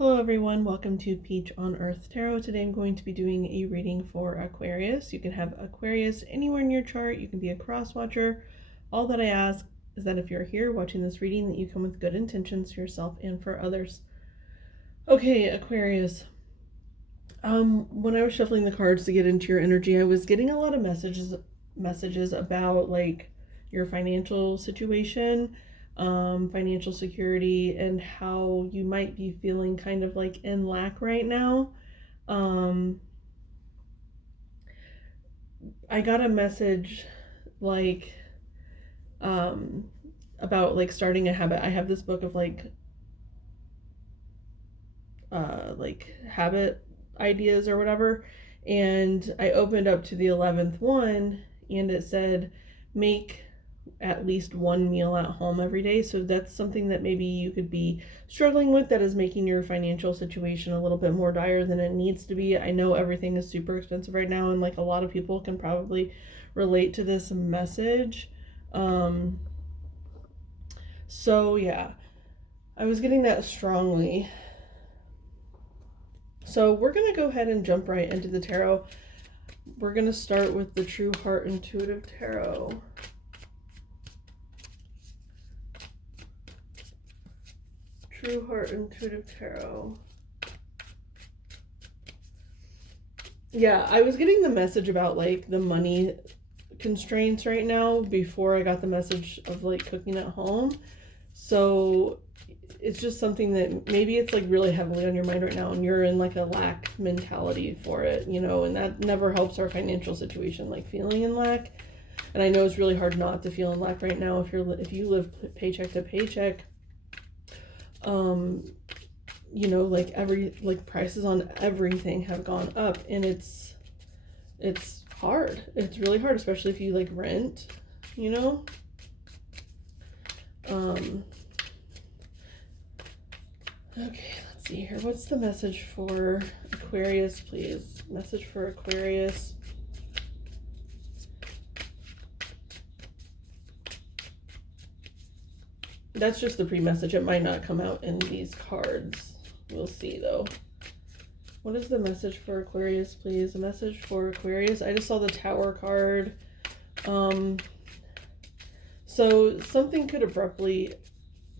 Hello everyone, welcome to Peach on Earth Tarot. Today I'm going to be doing a reading for Aquarius. You can have Aquarius anywhere in your chart. You can be a cross watcher. All that I ask is that if you're here watching this reading, that you come with good intentions for yourself and for others. Okay, Aquarius. When I was shuffling the cards to get into your energy, I was getting a lot of messages about like your financial situation, financial security, and how you might be feeling kind of like in lack right now. I got a message like about like starting a habit. I have this book of like habit ideas or whatever, and I opened up to the 11th one and it said make at least one meal at home every day. So that's something that maybe you could be struggling with, that is making your financial situation a little bit more dire than it needs to be. I know everything is super expensive right now, and like a lot of people can probably relate to this message. So yeah, I was getting that strongly. So we're going to go ahead and jump right into the tarot. We're going to start with the True Heart Intuitive Tarot. True Heart Intuitive Tarot. Yeah, I was getting the message about like the money constraints right now before I got the message of like cooking at home. So it's just something that maybe it's like really heavily on your mind right now, and you're in like a lack mentality for it, you know, and that never helps our financial situation, like feeling in lack. And I know it's really hard not to feel in lack right now if you live paycheck to paycheck. You know, like prices on everything have gone up, and it's hard. It's really hard, especially if you like rent, you know. Okay, let's see here. What's the message for Aquarius, please? Message for Aquarius. That's just the pre-message. It might not come out in these cards. We'll see, though. What is the message for Aquarius, please? A message for Aquarius. I just saw the Tower card. So something could abruptly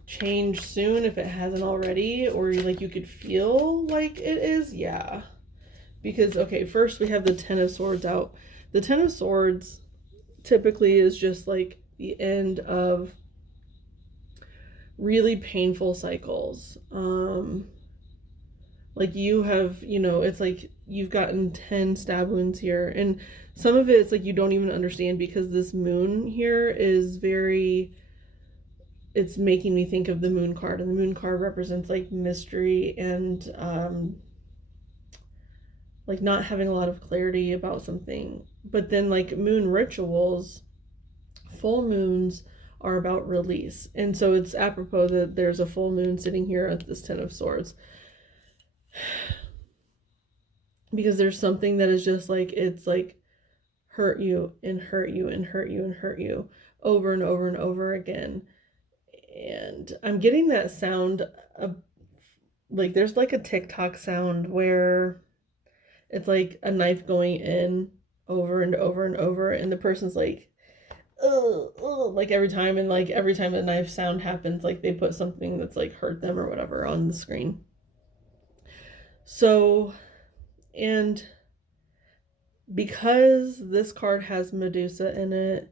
change soon if it hasn't already, or like you could feel like it is. Yeah. Because, okay, first we have the Ten of Swords out. The Ten of Swords typically is just like the end of really painful cycles. Like you have, you know, it's like you've gotten 10 stab wounds here, and some of it's like you don't even understand, because this moon here is very, it's making me think of the moon card, and the moon card represents like mystery and like not having a lot of clarity about something. But then like moon rituals, full moons are about release, and so it's apropos that there's a full moon sitting here at this Ten of Swords, because there's something that is just like, it's like hurt you and hurt you and hurt you and hurt you over and over and over again. And I'm getting that sound of like, there's like a TikTok sound where it's like a knife going in over and over and over, and the person's like, oh, like every time, and like every time a knife sound happens, like they put something that's like hurt them or whatever on the screen. So, and because this card has Medusa in it,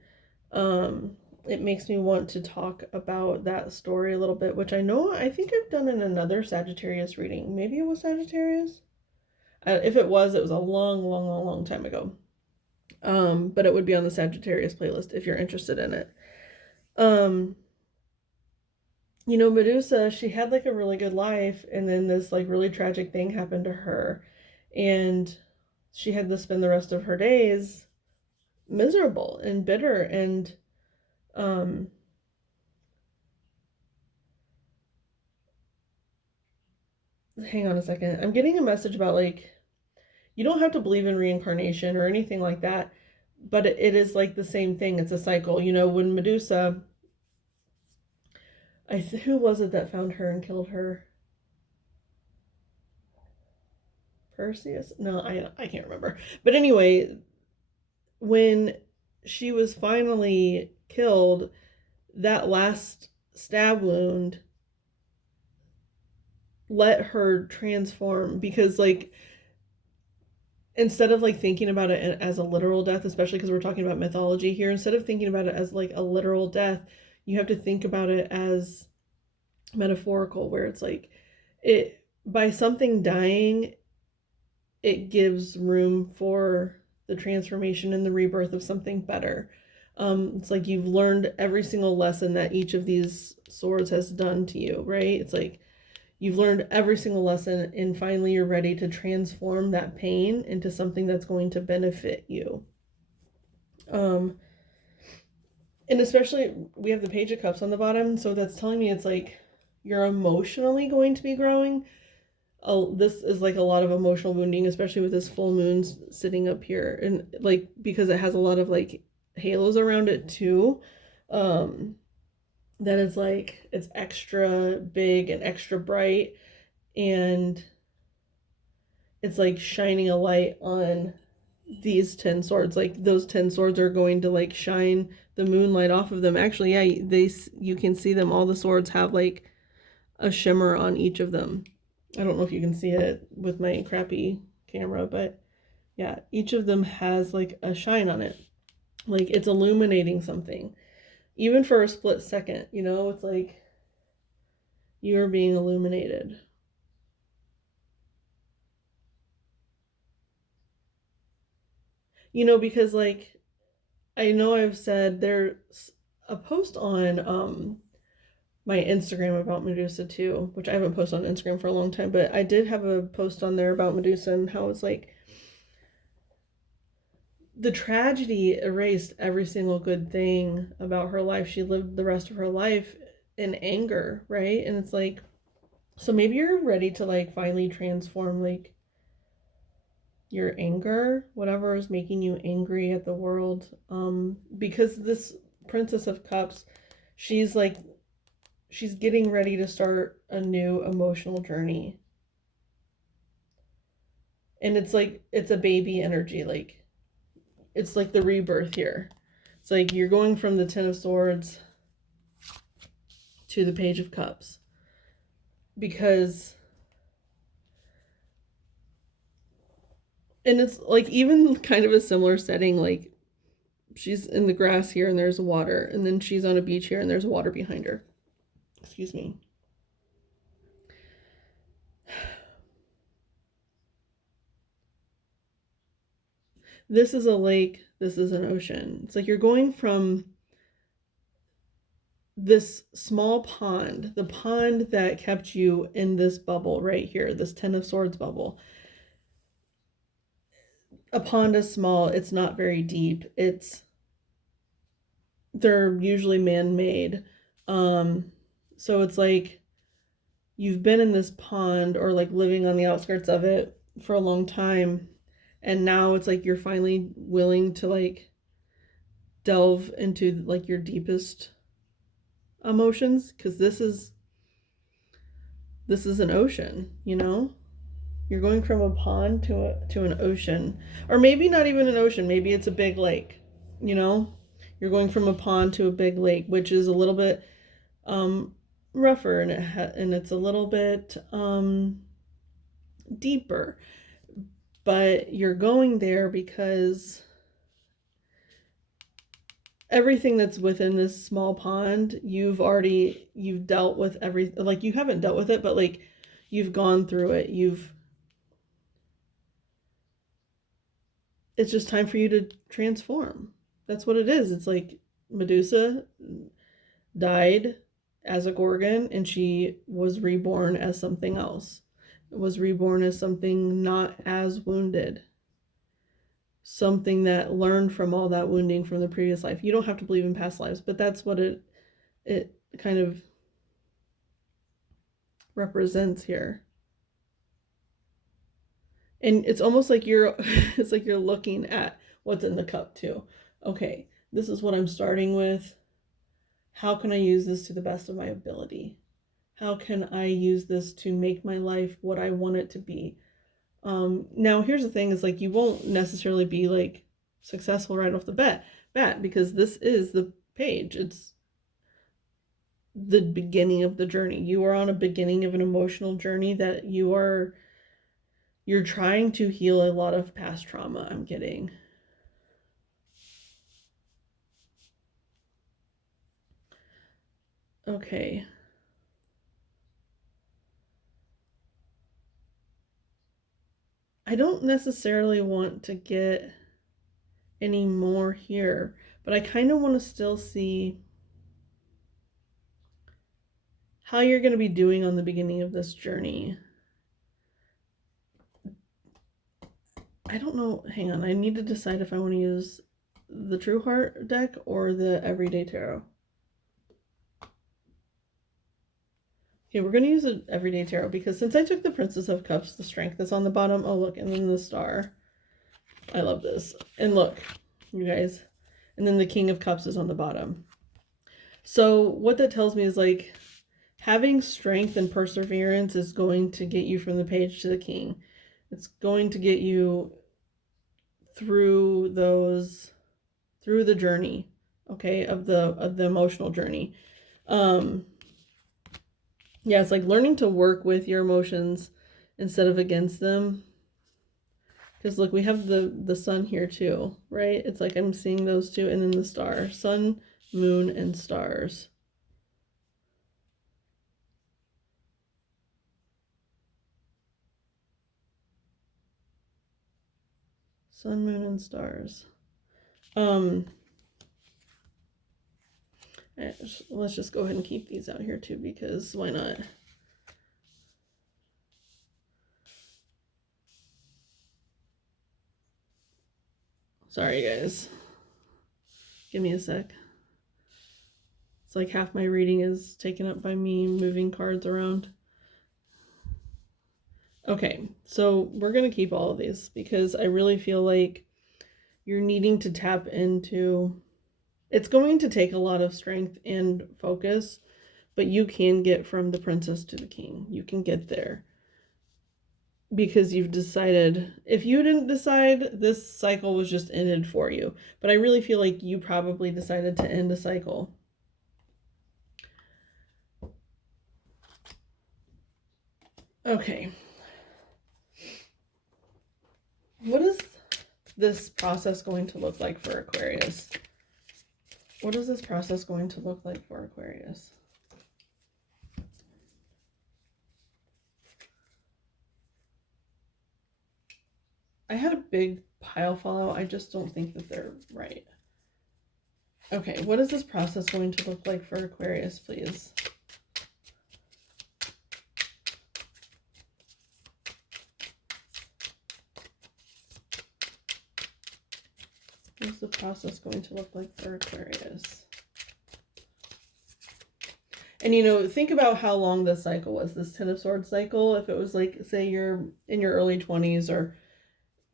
it makes me want to talk about that story a little bit, which I think I've done in another Sagittarius reading. Maybe it was Sagittarius. If it was a long time ago. But it would be on the Sagittarius playlist if you're interested in it. You know, Medusa, she had like a really good life, and then this like really tragic thing happened to her, and she had to spend the rest of her days miserable and bitter. And hang on a second. I'm getting a message about like, you don't have to believe in reincarnation or anything like that, but it is like the same thing. It's a cycle. You know, when Medusa, who was it that found her and killed her? Perseus? No, I can't remember. But anyway, when she was finally killed, that last stab wound let her transform, because like instead of like thinking about it as a literal death, especially because we're talking about mythology here, instead of thinking about it as like a literal death, you have to think about it as metaphorical, where it's like it, by something dying, it gives room for the transformation and the rebirth of something better. It's like you've learned every single lesson that each of these swords has done to you, right? It's like you've learned every single lesson, and finally you're ready to transform that pain into something that's going to benefit you. And especially we have the Page of Cups on the bottom, so that's telling me it's like you're emotionally going to be growing. This is like a lot of emotional wounding, especially with this full moon sitting up here, and like because it has a lot of like halos around it too. That is like it's extra big and extra bright, and it's like shining a light on these 10 swords. Like those 10 swords are going to like shine the moonlight off of them. Actually, yeah, you can see them. All the swords have like a shimmer on each of them. I don't know if you can see it with my crappy camera, but yeah, each of them has like a shine on it. Like it's illuminating something. Even for a split second, you know, it's like you're being illuminated. You know, because like I know I've said there's a post on my Instagram about Medusa too, which I haven't posted on Instagram for a long time, but I did have a post on there about Medusa and how it's like the tragedy erased every single good thing about her life. She lived the rest of her life in anger, right? And it's like, so maybe you're ready to like finally transform like your anger, whatever is making you angry at the world. Because this Princess of Cups, she's getting ready to start a new emotional journey. And it's like, it's a baby energy. Like, it's like the rebirth here. It's like you're going from the Ten of Swords to the Page of Cups. Because, and it's like even kind of a similar setting, like she's in the grass here and there's water, and then she's on a beach here and there's water behind her. Excuse me. This is a lake, this is an ocean. It's like you're going from this small pond, the pond that kept you in this bubble right here, this Ten of Swords bubble. A pond is small, it's not very deep. They're usually man-made. So it's like you've been in this pond or like living on the outskirts of it for a long time, and now it's like you're finally willing to like delve into like your deepest emotions, because this is an ocean, you know. You're going from a pond to an ocean, or maybe not even an ocean, maybe it's a big lake, you know. You're going from a pond to a big lake, which is a little bit rougher, and it's a little bit deeper, but you're going there because everything that's within this small pond, you've dealt with like you haven't dealt with it, but like you've gone through it. It's just time for you to transform. That's what it is. It's like Medusa died as a Gorgon, and she was reborn as something else. Was reborn as something not as wounded. Something that learned from all that wounding from the previous life. You don't have to believe in past lives, but that's what it kind of represents here. And it's almost like it's like you're looking at what's in the cup too. Okay, this is what I'm starting with. How can I use this to the best of my ability? How can I use this to make my life what I want it to be? Now here's the thing, is like you won't necessarily be like successful right off the bat because this is the page. It's the beginning of the journey. You are on a beginning of an emotional journey that you're trying to heal a lot of past trauma, I'm getting. Okay. I don't necessarily want to get any more here, but I kind of want to still see how you're going to be doing on the beginning of this journey. I don't know. Hang on. I need to decide if I want to use the True Heart deck or the Everyday Tarot. Okay, we're going to use an Everyday Tarot because since I took the Princess of Cups, the Strength is on the bottom. Oh, look, and then the Star. I love this. And look, you guys. And then the King of Cups is on the bottom. So what that tells me is like having strength and perseverance is going to get you from the Page to the King. It's going to get you through the journey, okay, of the emotional journey. Yeah, it's like learning to work with your emotions instead of against them. Because look, we have the sun here too, right? It's like I'm seeing those two, and then the star. Sun, moon, and stars. Sun, moon, and stars. Let's just go ahead and keep these out here too, because why not? Sorry, guys. Give me a sec. It's like half my reading is taken up by me moving cards around. Okay, so we're going to keep all of these because I really feel like you're needing to tap into... It's going to take a lot of strength and focus, but you can get from the Princess to the King. You can get there. Because you've decided. If you didn't decide, this cycle was just ended for you. But I really feel like you probably decided to end a cycle. Okay. What is this process going to look like for Aquarius? What is this process going to look like for Aquarius? I had a big pile follow. I just don't think that they're right. Okay, what is this process going to look like for Aquarius, please? What's the process going to look like for Aquarius? And, you know, think about how long this cycle was, this Ten of Swords cycle. If it was like, say you're in your early 20s or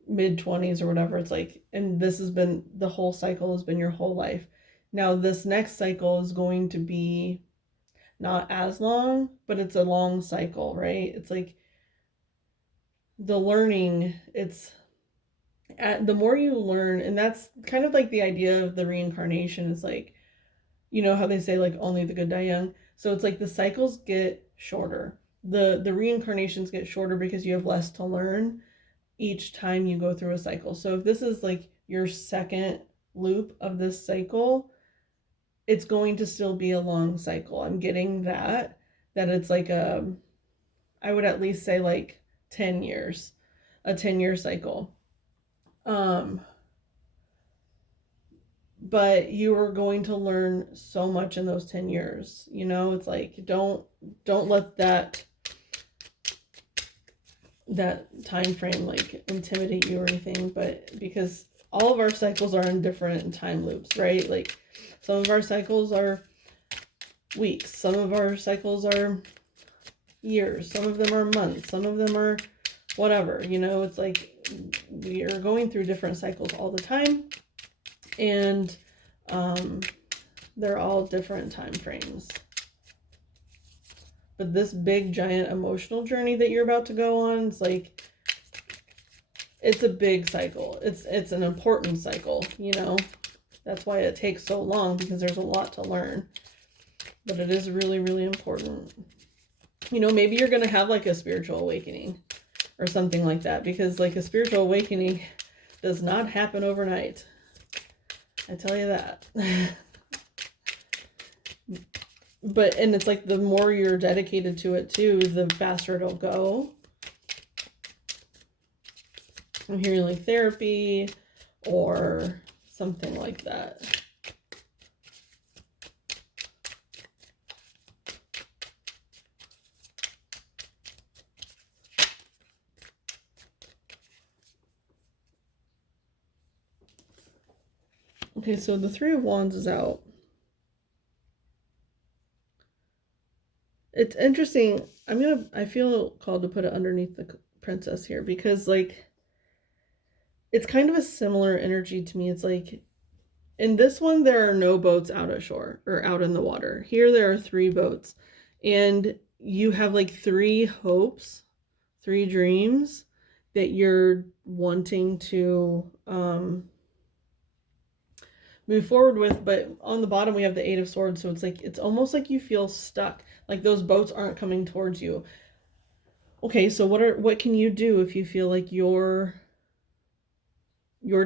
mid 20s or whatever, it's like, and this has been, the whole cycle has been your whole life. Now this next cycle is going to be not as long, but it's a long cycle, right? It's like the learning, it's the more you learn, and that's kind of like the idea of the reincarnation. Is like, you know how they say like only the good die young. So it's like the cycles get shorter, the reincarnations get shorter because you have less to learn each time you go through a cycle. So if this is like your second loop of this cycle, it's going to still be a long cycle. I'm getting that it's like I would at least say like 10 years, a 10-year cycle. But you are going to learn so much in those 10 years. You know, it's like, don't let that time frame like intimidate you or anything, but because all of our cycles are in different time loops, right? Like some of our cycles are weeks, some of our cycles are years, some of them are months, some of them are whatever, you know. It's like we are going through different cycles all the time, and they're all different time frames. But this big giant emotional journey that you're about to go on, it's like it's a big cycle. It's an important cycle, you know. That's why it takes so long, because there's a lot to learn. But it is really, really important. You know, maybe you're going to have like a spiritual awakening or something like that, because like a spiritual awakening does not happen overnight. I tell you that. But, and it's like the more you're dedicated to it too, the faster it'll go. I'm hearing like therapy or something like that. Okay, so the Three of Wands is out. It's interesting. I feel called to put it underneath the Princess here, because like it's kind of a similar energy to me. It's like in this one there are no boats out at shore or out in the water. Here there are 3 boats, and you have like 3 hopes, 3 dreams that you're wanting to move forward with. But on the bottom we have the 8 of Swords, so it's like it's almost like you feel stuck, like those boats aren't coming towards you. Okay, so what can you do if you feel like your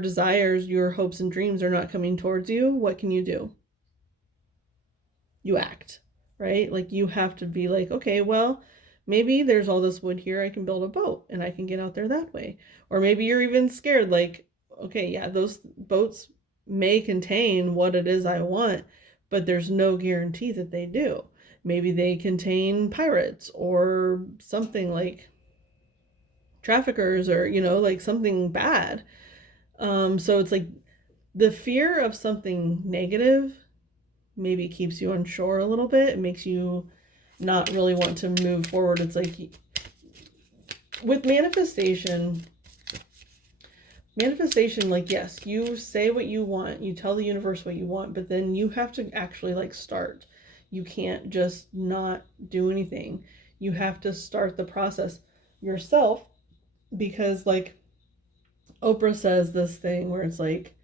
desires, your hopes and dreams are not coming towards you? What can you do? You act, right? Like you have to be like, okay, well, maybe there's all this wood here, I can build a boat and I can get out there that way. Or maybe you're even scared, like, okay, yeah, those boats may contain what it is I want, but there's no guarantee that they do. Maybe they contain pirates or something, like traffickers, or, you know, like something bad. So it's like the fear of something negative maybe keeps you unsure a little bit. It makes you not really want to move forward. It's like with manifestation, like, yes, you say what you want, you tell the universe what you want, but then you have to actually like start. You can't just not do anything. You have to start the process yourself, because like Oprah says this thing where it's like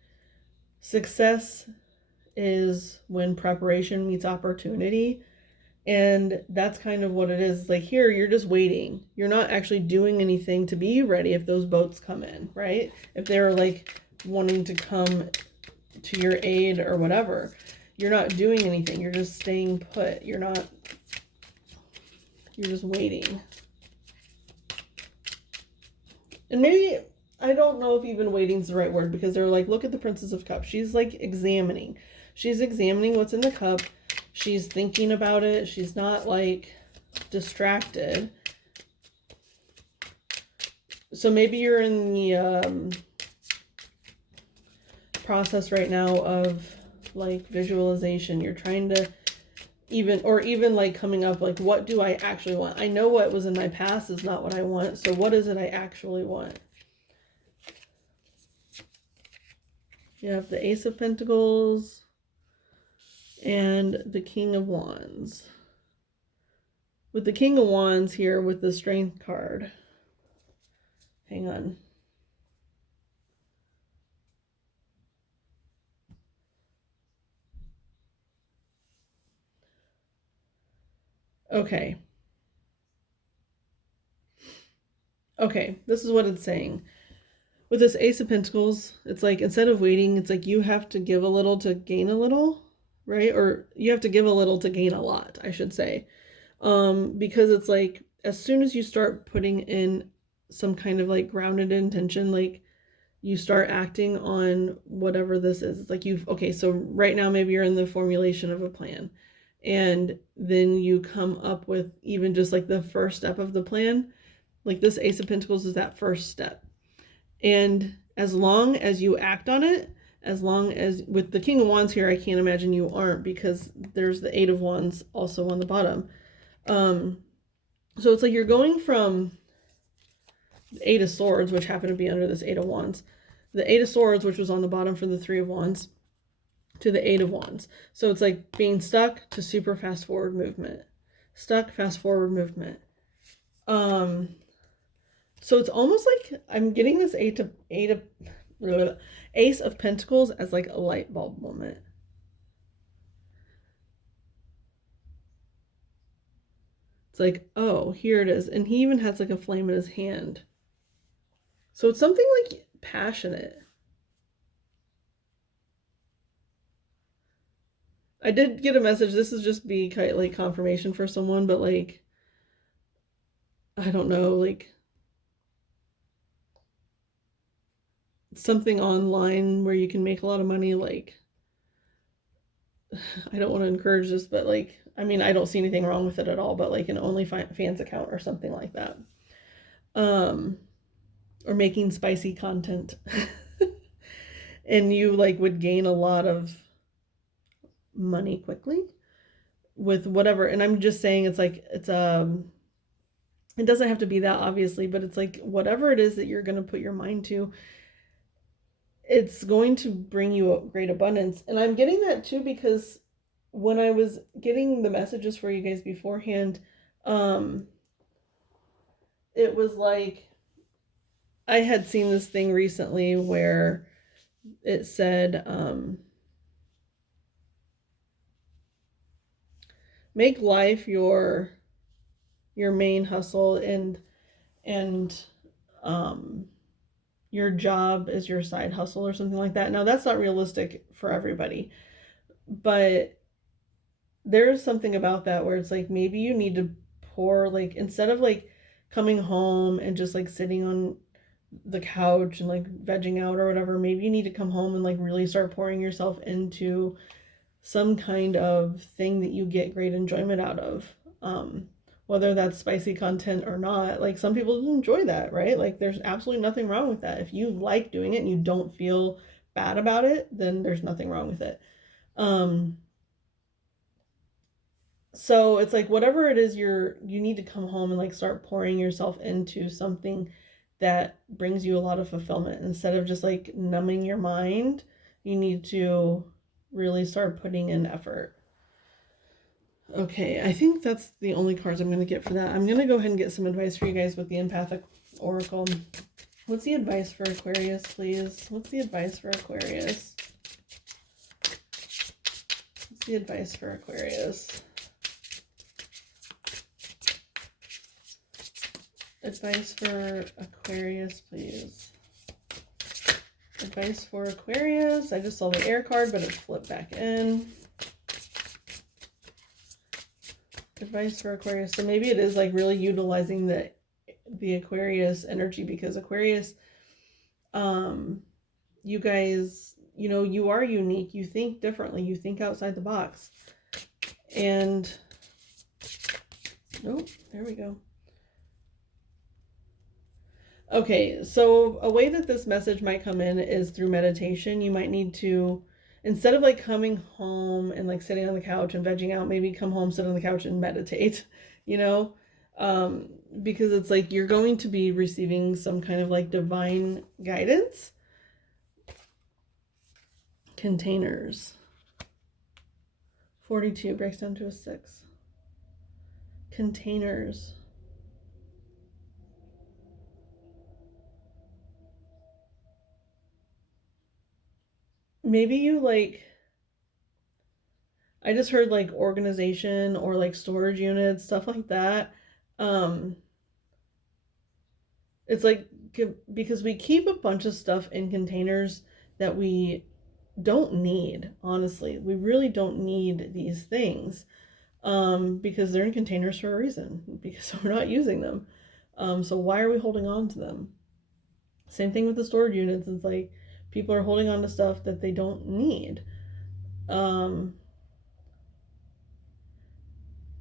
success is when preparation meets opportunity. And that's kind of what it is. Like here, you're just waiting. You're not actually doing anything to be ready if those boats come in, right? If they're like wanting to come to your aid or whatever, you're not doing anything. You're just staying put. You're just waiting. And maybe, I don't know if even waiting is the right word, because they're like, look at the Princess of Cups. She's like examining. She's examining what's in the cup. She's thinking about it. She's not like distracted. So maybe you're in the process right now of like visualization. You're trying to even like coming up like, what do I actually want? I know what was in my past is not what I want. So what is it I actually want? You have the Ace of Pentacles and the King of Wands. With the King of Wands here with the Strength card. Hang on. Okay. Okay, this is what it's saying. With this Ace of Pentacles, it's like instead of waiting, it's like you have to give a little to gain a little, right? Or you have to give a little to gain a lot, I should say. Because it's like as soon as you start putting in some kind of like grounded intention, like you start acting on whatever this is. It's like okay, so right now maybe you're in the formulation of a plan, and then you come up with even just like the first step of the plan. Like this Ace of Pentacles is that first step. And as long as you act on it, as long as with the King of Wands here, I can't imagine you aren't, because there's the 8 of Wands also on the bottom. So it's like you're going from the 8 of Swords, which happened to be under this 8 of Wands, the 8 of Swords, which was on the bottom for the 3 of Wands, to the 8 of Wands. So it's like being stuck to super fast forward movement. Stuck, fast forward movement. So it's almost like I'm getting this Ace of Pentacles as like a light bulb moment. It's like, oh, here it is. And he even has like a flame in his hand. So it's something like passionate. I did get a message. This is just be kind of like confirmation for someone, but like, I don't know, like something online where you can make a lot of money. Like, I don't want to encourage this, but like, I mean, I don't see anything wrong with it at all, but like an OnlyFans account or something like that. Or making spicy content. And you like would gain a lot of money quickly with whatever. And I'm just saying it's like, it doesn't have to be that obviously, but it's like whatever it is that you're going to put your mind to, it's going to bring you a great abundance. And I'm getting that too, because when I was getting the messages for you guys beforehand, it was like, I had seen this thing recently where it said, make life your main hustle, and your job is your side hustle or something like that. Now that's not realistic for everybody, but there's something about that where it's like maybe you need to pour, like instead of like coming home and just like sitting on the couch and like vegging out or whatever, maybe you need to come home and like really start pouring yourself into some kind of thing that you get great enjoyment out of. Whether that's spicy content or not, like some people enjoy that, right? Like there's absolutely nothing wrong with that. If you like doing it and you don't feel bad about it, then there's nothing wrong with it. So it's like whatever it is you need to come home and like start pouring yourself into something that brings you a lot of fulfillment instead of just like numbing your mind. You need to really start putting in effort. Okay, I think that's the only cards I'm going to get for that. I'm going to go ahead and get some advice for you guys with the Empathic Oracle. What's the advice for Aquarius, please? What's the advice for Aquarius? What's the advice for Aquarius? Advice for Aquarius, please. Advice for Aquarius. I just saw the air card, but it flipped back in. Advice for Aquarius. So maybe it is like really utilizing the Aquarius energy, because Aquarius, you guys, you know, you are unique. You think differently. You think outside the box. And, oh, there we go. Okay, so a way that this message might come in is through meditation. You might need to, instead of like coming home and like sitting on the couch and vegging out, maybe come home, sit on the couch and meditate, you know, because it's like you're going to be receiving some kind of like divine guidance. Containers. 42 breaks down to a 6. Containers. Maybe you like, I just heard like organization or like storage units, stuff like that. It's like, because we keep a bunch of stuff in containers that we don't need, honestly. We really don't need these things, because they're in containers for a reason, because we're not using them. So why are we holding on to them? Same thing with the storage units. It's like people are holding on to stuff that they don't need. And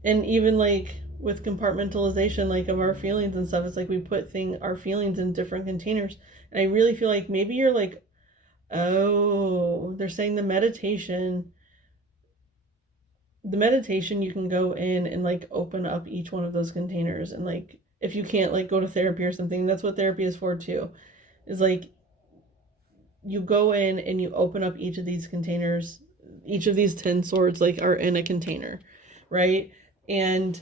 even like with compartmentalization, like of our feelings and stuff, it's like we put our feelings in different containers. And I really feel like maybe you're like, oh, they're saying the meditation, you can go in and like open up each one of those containers. And like, if you can't like go to therapy or something, that's what therapy is for too, is like you go in and you open up each of these containers. Each of these 10 swords like are in a container, right? And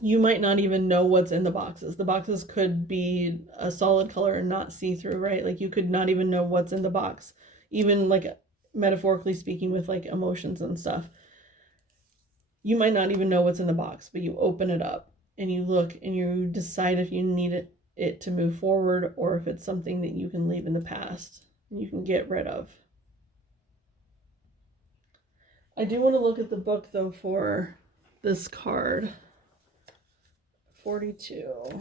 you might not even know what's in the boxes. The boxes could be a solid color and not see-through, right? Like you could not even know what's in the box, even like metaphorically speaking with like emotions and stuff. You might not even know what's in the box, but you open it up and you look and you decide if you need it to move forward or if it's something that you can leave in the past and you can get rid of. I do want to look at the book though for this card. 42.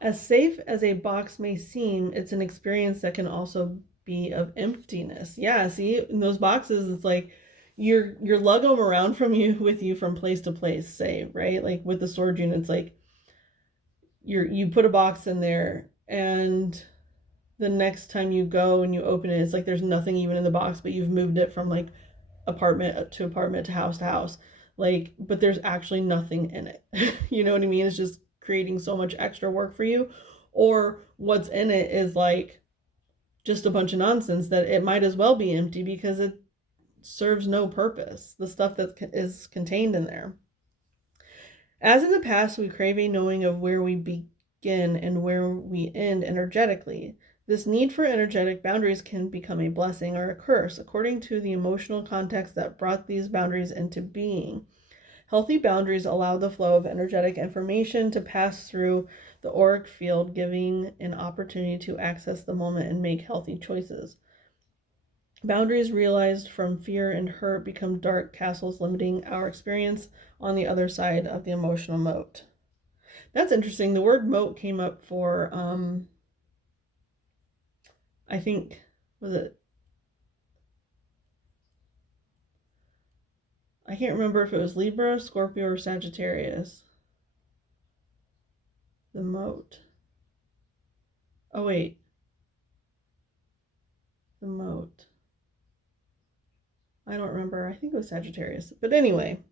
As safe as a box may seem, it's an experience that can also be of emptiness. Yeah, see, in those boxes, it's like you're lug them around from you with you from place to place, say, right? Like with the storage unit, it's like you put a box in there and the next time you go and you open it, it's like there's nothing even in the box, but you've moved it from like apartment to apartment to house. Like, but there's actually nothing in it. You know what I mean? It's just creating so much extra work for you. Or what's in it is like just a bunch of nonsense that it might as well be empty because it serves no purpose, the stuff that is contained in there. As in the past, we crave a knowing of where we begin and where we end energetically. This need for energetic boundaries can become a blessing or a curse according to the emotional context that brought these boundaries into being. Healthy boundaries allow the flow of energetic information to pass through the auric field, giving an opportunity to access the moment and make healthy choices. Boundaries realized from fear and hurt become dark castles, limiting our experience on the other side of the emotional moat. That's interesting. The word moat came up for, I think, was it? I can't remember if it was Libra, Scorpio, or Sagittarius. The moat. Oh, wait. The moat. I don't remember. I think it was Sagittarius. But anyway.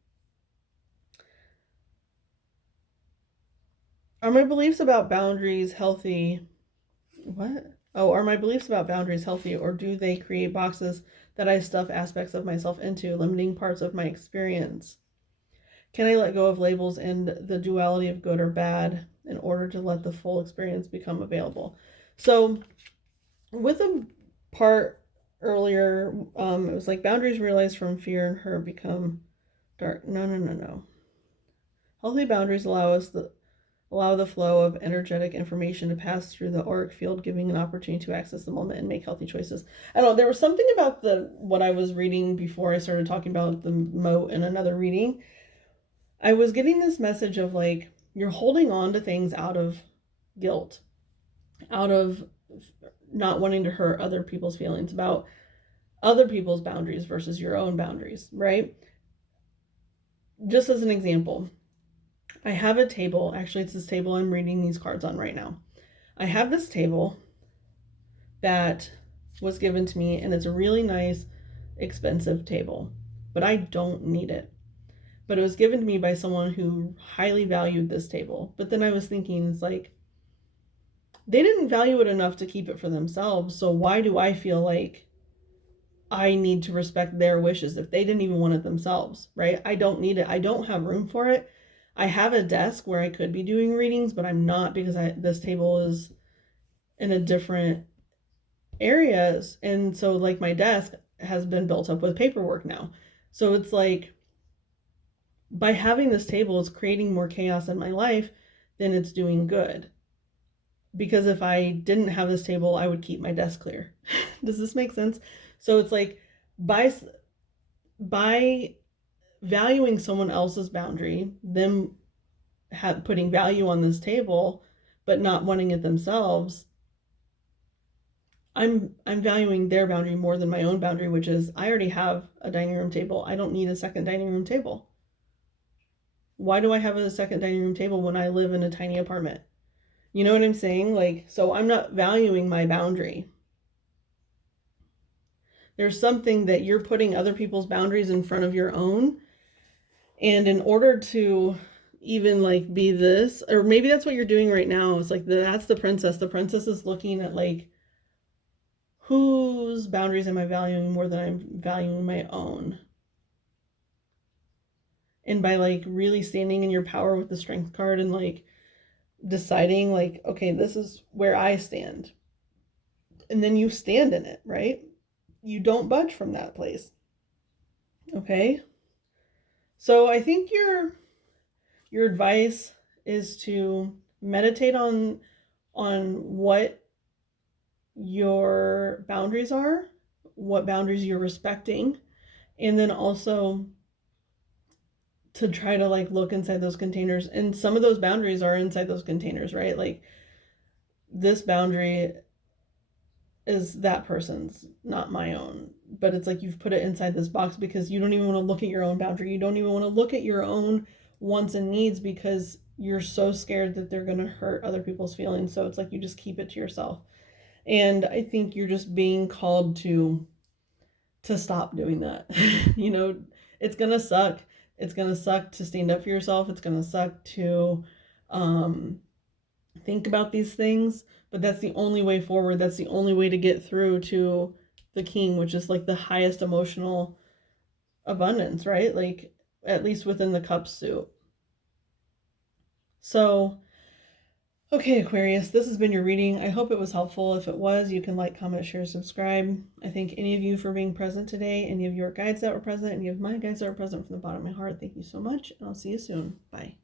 Are my beliefs about boundaries healthy? What? Oh, are my beliefs about boundaries healthy, or do they create boxes that I stuff aspects of myself into, limiting parts of my experience? Can I let go of labels and the duality of good or bad in order to let the full experience become available? So with a part earlier, it was like boundaries realized from fear and hurt become dark. No. Healthy boundaries allow the flow of energetic information to pass through the auric field, giving an opportunity to access the moment and make healthy choices. I don't know, there was something about what I was reading before I started talking about the moat in another reading. I was getting this message of like, you're holding on to things out of guilt, out of not wanting to hurt other people's feelings, about other people's boundaries versus your own boundaries, right? Just as an example, I have a table. Actually, it's this table I'm reading these cards on right now. I have this table that was given to me, and it's a really nice, expensive table, but I don't need it. But it was given to me by someone who highly valued this table. But then I was thinking, it's like, they didn't value it enough to keep it for themselves. So why do I feel like I need to respect their wishes if they didn't even want it themselves, right? I don't need it. I don't have room for it. I have a desk where I could be doing readings, but I'm not because this table is in a different areas. And so like my desk has been built up with paperwork now. So it's like, by having this table, it's creating more chaos in my life than it's doing good. Because if I didn't have this table, I would keep my desk clear. Does this make sense? So it's like by valuing someone else's boundary, them putting value on this table, but not wanting it themselves, I'm valuing their boundary more than my own boundary, which is I already have a dining room table. I don't need a second dining room table. Why do I have a second dining room table when I live in a tiny apartment? You know what I'm saying? Like, so I'm not valuing my boundary. There's something that you're putting other people's boundaries in front of your own. And in order to even like be this, or maybe that's what you're doing right now. It's like that's the princess. The princess is looking at like whose boundaries am I valuing more than I'm valuing my own? And by like really standing in your power with the Strength card and like deciding like, okay, this is where I stand. And then you stand in it, right? You don't budge from that place. Okay? So I think your advice is to meditate on what your boundaries are, what boundaries you're respecting, and then also to try to like look inside those containers. And some of those boundaries are inside those containers, right? Like this boundary is that person's, not my own. But it's like you've put it inside this box because you don't even want to look at your own boundary. You don't even want to look at your own wants and needs because you're so scared that they're going to hurt other people's feelings. So it's like you just keep it to yourself. And I think you're just being called to stop doing that. You know, it's going to suck. It's going to suck to stand up for yourself. It's going to suck to think about these things, but that's the only way forward. That's the only way to get through to the king, which is like the highest emotional abundance, right? Like at least within the cup suit. So, okay, Aquarius, this has been your reading. I hope it was helpful. If it was, you can like, comment, share, subscribe. I thank any of you for being present today, any of your guides that were present, any of my guides that were present from the bottom of my heart. Thank you so much, and I'll see you soon. Bye.